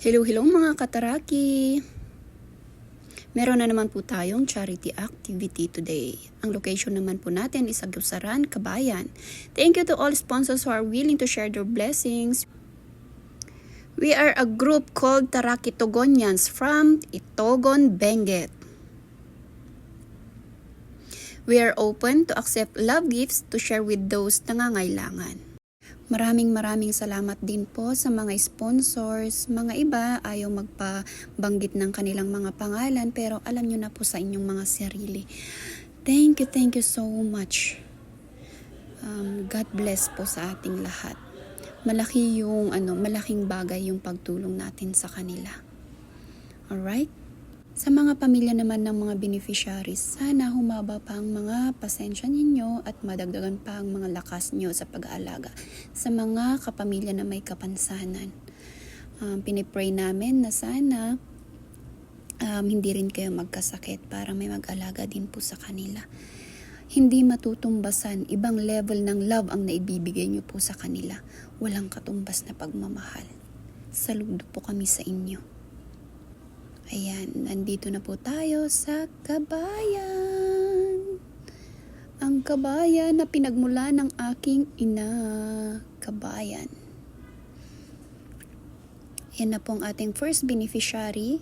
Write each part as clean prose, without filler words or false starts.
Hello mga kataraki! Meron na naman po tayong charity activity today. Ang location naman po natin is Agusaran, Cagayan. Thank you to all sponsors who are willing to share their blessings. We are a group called Taraki Togonyans from Itogon, Benguet. We are open to accept love gifts to share with those nangangailangan. Maraming salamat din po sa mga sponsors. Mga iba ayaw magpabanggit ng kanilang mga pangalan pero alam nyo na po sa inyong mga sarili. Thank you so much. God bless po sa ating lahat. Malaking bagay yung pagtulong natin sa kanila. Alright? Sa mga pamilya naman ng mga beneficiaries, sana humaba pa ang mga pasensya ninyo at madagdagan pa ang mga lakas nyo sa pag-aalaga sa mga kapamilya na may kapansanan. Pinipray namin na sana hindi rin kayo magkasakit para may mag-alaga din po sa kanila. Hindi matutumbasan, ibang level ng love ang naibibigay nyo po sa kanila. Walang katumbas na pagmamahal. Saludo po kami sa inyo. Ayan, nandito na po tayo sa Cagayan. Ang Cagayan na pinagmula ng aking ina, Cagayan. Yan na po ang ating first beneficiary.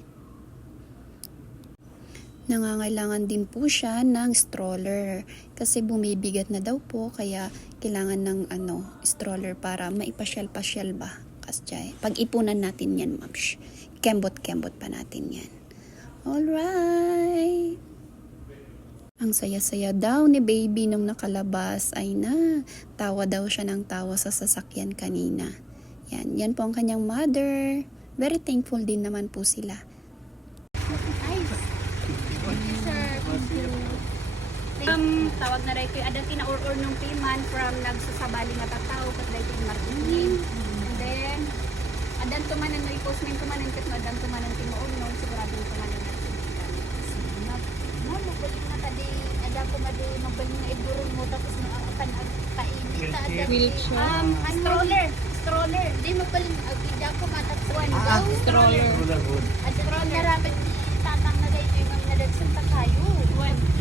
Nangangailangan din po siya ng stroller kasi bumibigat na daw po kaya kailangan ng stroller para maipasyal-pasyal ba. Kasi pag-ipunan natin yan, ma'am. Kembot-kembot pa natin yan. Alright. Ang saya-saya daw ni baby nung nakalabas ay tawa daw siya ng tawa sa sasakyan kanina. Yan po ang kanyang mother. Very thankful din naman po sila. Tawag na rin kayo. Adan tina-or nung payment from nagsasabali nga tataw kat rin yung marketing. And then, adan tumanan no i-postment tumanan kat adan tumanan tinuon no siguradong tumanan na mabalik na tadi ada ko madi mabalik na igurong mo tapos no akan kainit ta ada stroller di mabalik agida ko matatsuan stroller rapid tatang na dahil yung nadagsan pa tayo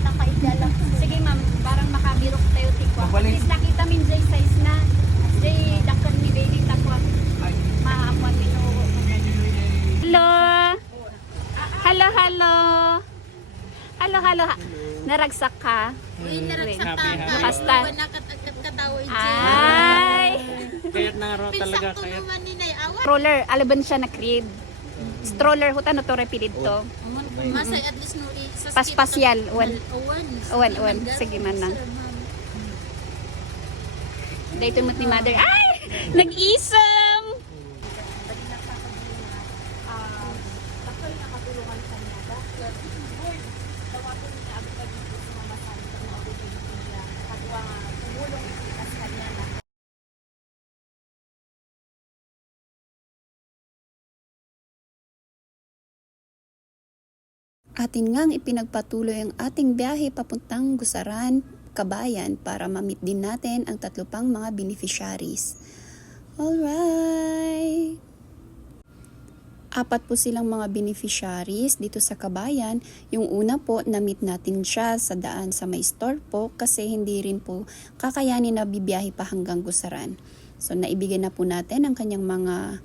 nakaidala sige ma'am parang makabirok tayo tikwa at least nakita min jay size na jay dakon ni baby takwa maaapon minuho. Hello. Naragsak ka? Uy, naragsak ka. Basta. Ay. Kayat na raw talaga. Stroller, alaban siya na crib. Stroller, huta na to repilid to. Masay at least no Paspasyal. Uwan. Sige man na. Dito mo ni mother. Ay! Nag-isam! Atin ngang ipinagpatuloy ang ating biyahe papuntang Gusaran, Cagayan para ma-meet din natin ang tatlo pang mga beneficiaries. Alright! 4 po silang mga beneficiaries dito sa Cagayan. Yung una po, na-meet natin siya sa daan sa may store po kasi hindi rin po kakayanin na bibiyahe pa hanggang Gusaran. So, naibigay na po natin ang kanyang mga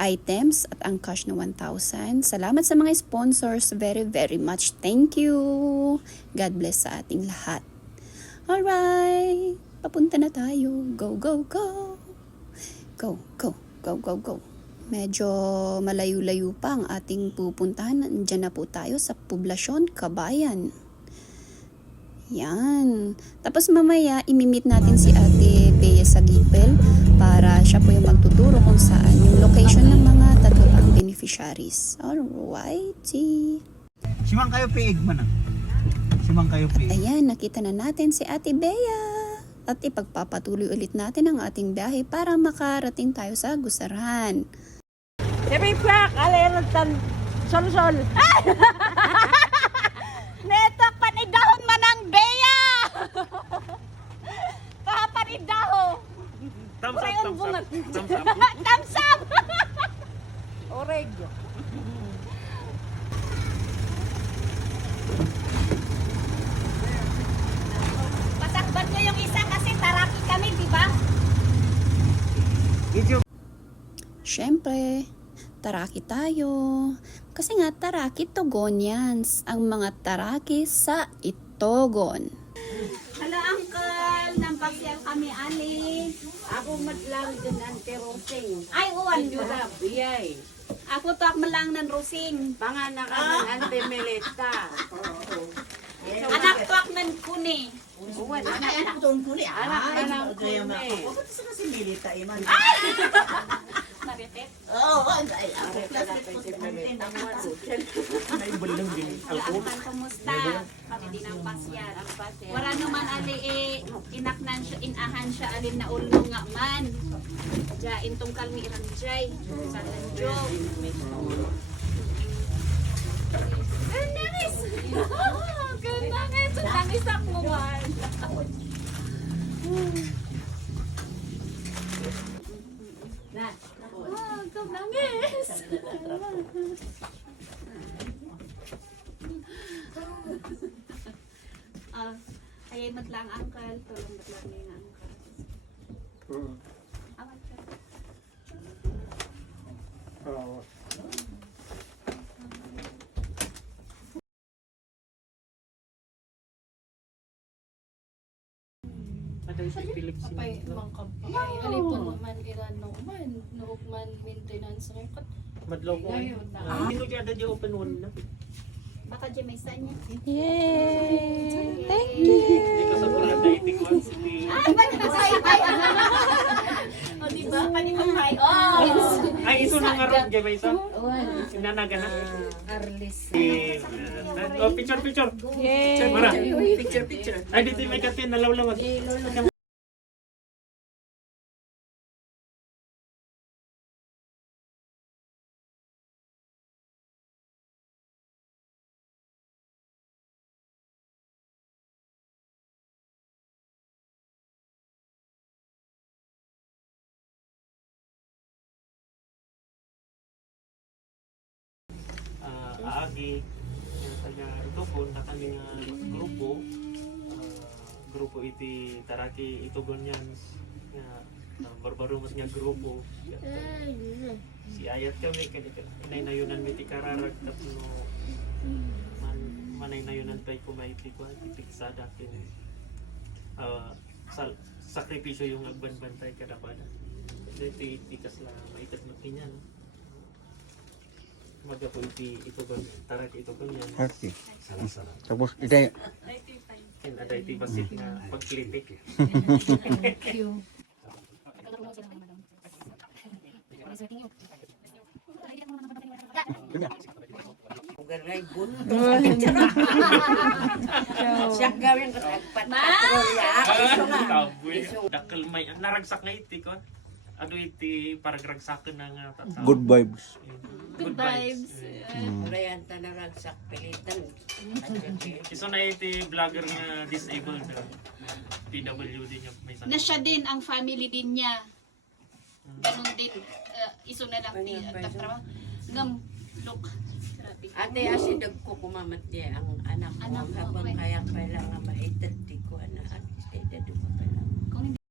items at ang cash na 1,000. Salamat sa mga sponsors. Very much. Thank you. God bless sa ating lahat. Alright. Papunta na tayo. Go. Go. Medyo malayo-layo pa ang ating pupuntahan. Nandiyan na po tayo sa Poblasyon, Cagayan. Yan. Tapos mamaya, imimit natin si Ate Bea sa Gipel para siya po yung magtuturo kung saan yung location ng mga tatlo pang beneficiaries. Alrighty. Simang kayo piig man ah. Simang kayo piig. Ayan, nakita na natin si Ate Bea. At ipagpapatuloy ulit natin ang ating biyahe para makarating tayo sa Gusaran. Ripak! Alertan! Sol! Neto, panidahon man ang Bea! Papanidahon! Thumbs up. Thumbs up! Oregyo. Pasakbat nyo yung isa kasi taraki kami, di ba? Video. Siyempre, taraki tayo. Kasi nga, taraki Togonians. Ang mga taraki sa Itogon. Hello, Uncle. Nampasyal kami, Ali. Ako matlang din ang terosing. Ay, uwan. Jura, biyay. Ako to ak malang ng Rosing. Panganakan ng antimeleta. Anak to ak ng Kuni. Uwan, Anak ko kuli. anak ko Kaya na na eh. ako. Ba't sa kasi milita iman? Maritet. Oo, ay ako. Pwede May bulong din. Akan kumusta? Kami din ang pasyal. Wala naman ali inaknan siya, inahan siya alin na ulo nga man. Ja intong kalmi iranjay. Sa lanjo. Nangis! Nangis! Nangis ako man. Na. Nangis! Ayay matlang angkal, tolong matlang ni angkal. Awat ka. Apay mangkampay. Alipon man irano man. Nuog man maintenance ng kat. Madlaw ko. Hindi ko ada di open one na. Baka dyan may sanya. Yay! Thank you! Hindi ka sa pula dating once a week. Ay, ba't nasaypay? O, diba? Panipapay. Oh! Ay, iso na nga ron, Jay, may isa. Sinanaga na. Oh, picture, picture. Yay! Mara. Picture. Ay, dito may katin, nalawlawas. Aagi, kaya ito po, na kami nga grupo, grupo iti Taraki Itogonians, nga barbaro mas nga grupo. Si Ayat kami, inay-nayunan mi ti kararag, tapno manay-nayunan tayo kumaiti ko, ipiksada kin sakripisyo yung nagbanbantay kadapada. Dito itikas na maikat magkinyan. Magapo ito ba Taraki Itogon yan. Okay. Tapos ito Ken ada iti basit nga pagklitik. Ugar ngay but. Siya gawin ko tagpat. Kaboy. Dakkel may naragsak nga iti ko. Ano iti paragragsaken na nga tataw. good vibes. Good vibes. Urayan tanaragsak pilitan. Iso na iti vlogger nga disabled na PWD niya may Na siya din, ang family din niya. Ganun din. Iso na lang di trabaho. Ngam, look. Grabe. Ate asidog ko kumamat niya ang anak ko. Anak mo, Habang okay. kaya pala nga maitad di ko anak. Edad ko pala. Kung hindi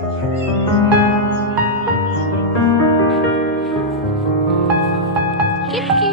Kit, kit.